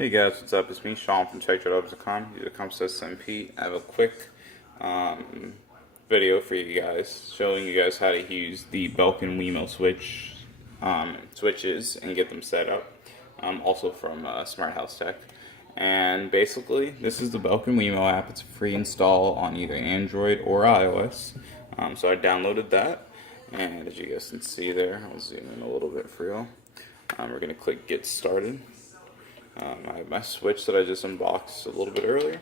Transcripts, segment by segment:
Hey guys, what's up? It's me, Sean from CheckDriveDubs.com. Use the Compass SMP. I have a quick video for you guys showing you guys how to use the Belkin WeMo switches and get them set up. Also from Smart House Tech. And basically, this is the Belkin WeMo app. It's a free install on either Android or iOS. So I downloaded that, and as you guys can see there, I'll zoom in a little bit for you. We're going to click Get Started. I have my switch that I just unboxed a little bit earlier.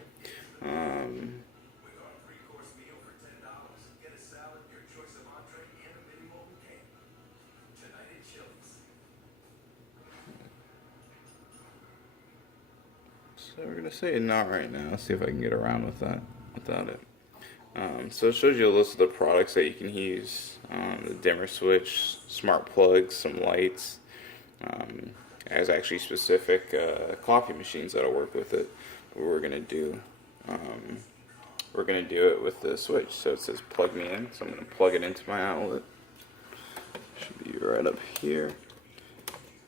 So we're going to say not right now. Let's see if I can get around with that without it. So it shows you a list of the products that you can use. The dimmer switch, smart plugs, some lights. Has actually specific coffee machines that'll work with it. But we're gonna do it with the switch. So it says plug me in. So I'm gonna plug it into my outlet. Should be right up here,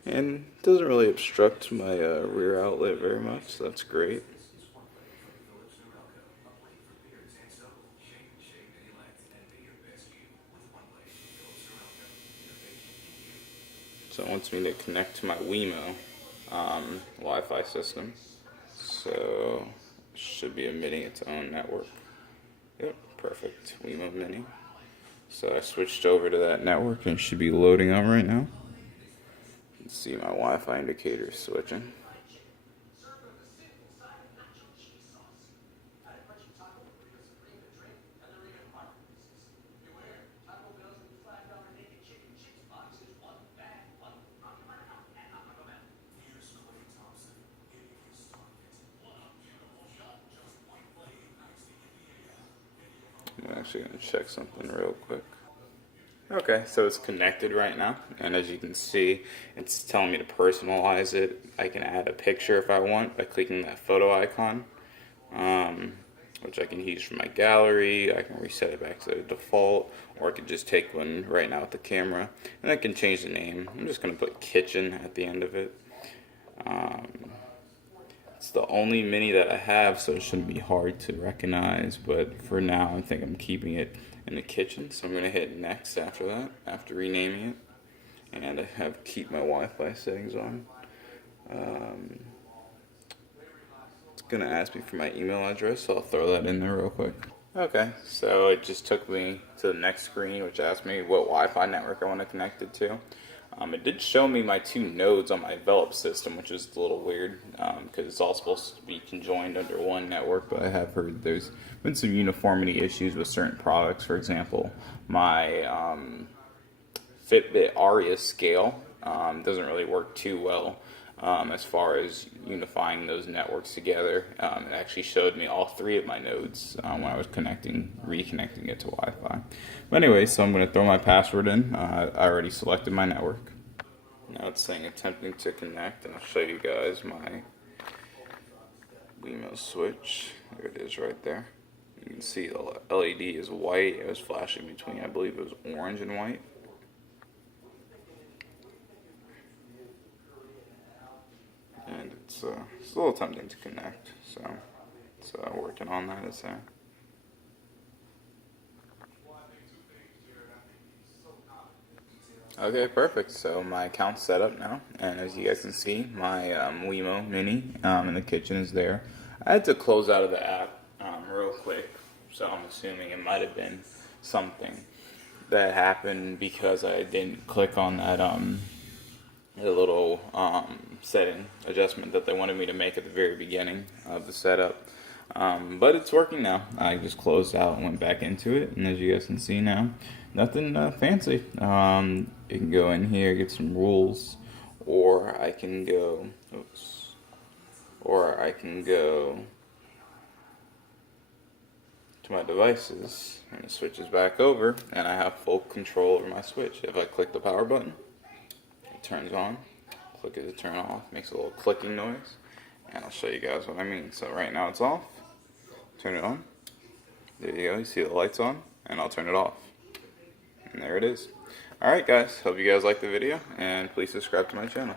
and it doesn't really obstruct my rear outlet very much. So that's great. So it wants me to connect to my WeMo Wi-Fi system. So it should be emitting its own network. Yep, perfect. WeMo Mini. So I switched over to that network and it should be loading up right now. You can see my Wi-Fi indicator switching. I'm actually going to check something real quick. Okay, so it's connected right now, and as you can see, it's telling me to personalize it. I can add a picture if I want by clicking that photo icon, which I can use from my gallery. I can reset it back to the default, or I can just take one right now with the camera, and I can change the name. I'm just going to put kitchen at the end of it. It's the only mini that I have, so it shouldn't be hard to recognize, but for now I think I'm keeping it in the kitchen, so I'm going to hit next after that, after renaming it, and I have keep my Wi-Fi settings on. It's going to ask me for my email address, so I'll throw that in there real quick. Okay, so it just took me to the next screen, which asked me what Wi-Fi network I want to connect it to. It did show me my two nodes on my Velop system, which is a little weird because it's all supposed to be conjoined under one network, but I have heard there's been some uniformity issues with certain products. For example, my Fitbit Aria scale doesn't really work too well as far as unifying those networks together. It actually showed me all three of my nodes when I was reconnecting it to Wi-Fi. But anyway, so I'm going to throw my password in. I already selected my network. Now it's saying attempting to connect, and I'll show you guys my WeMo switch. There it is right there. You can see the LED is white. It was flashing between, I believe it was orange and white. And it's a little tempting to connect, so it's working on that, is there. Okay, perfect. So my account's set up now, and as you guys can see, my WeMo Mini in the kitchen is there. I had to close out of the app real quick, so I'm assuming it might have been something that happened because I didn't click on that the little setting adjustment that they wanted me to make at the very beginning of the setup. But it's working now. I just closed out and went back into it, and as you guys can see now, nothing fancy. You can go in here, get some rules, or I can go, to my devices, and it switches back over, and I have full control over my switch. If I click the power button, it turns on. Click it to turn off, makes a little clicking noise, and I'll show you guys what I mean. So right now it's off. Turn it on. There you go. You see the lights on, and I'll turn it off. And there it is. Alright guys, hope you guys liked the video, and please subscribe to my channel.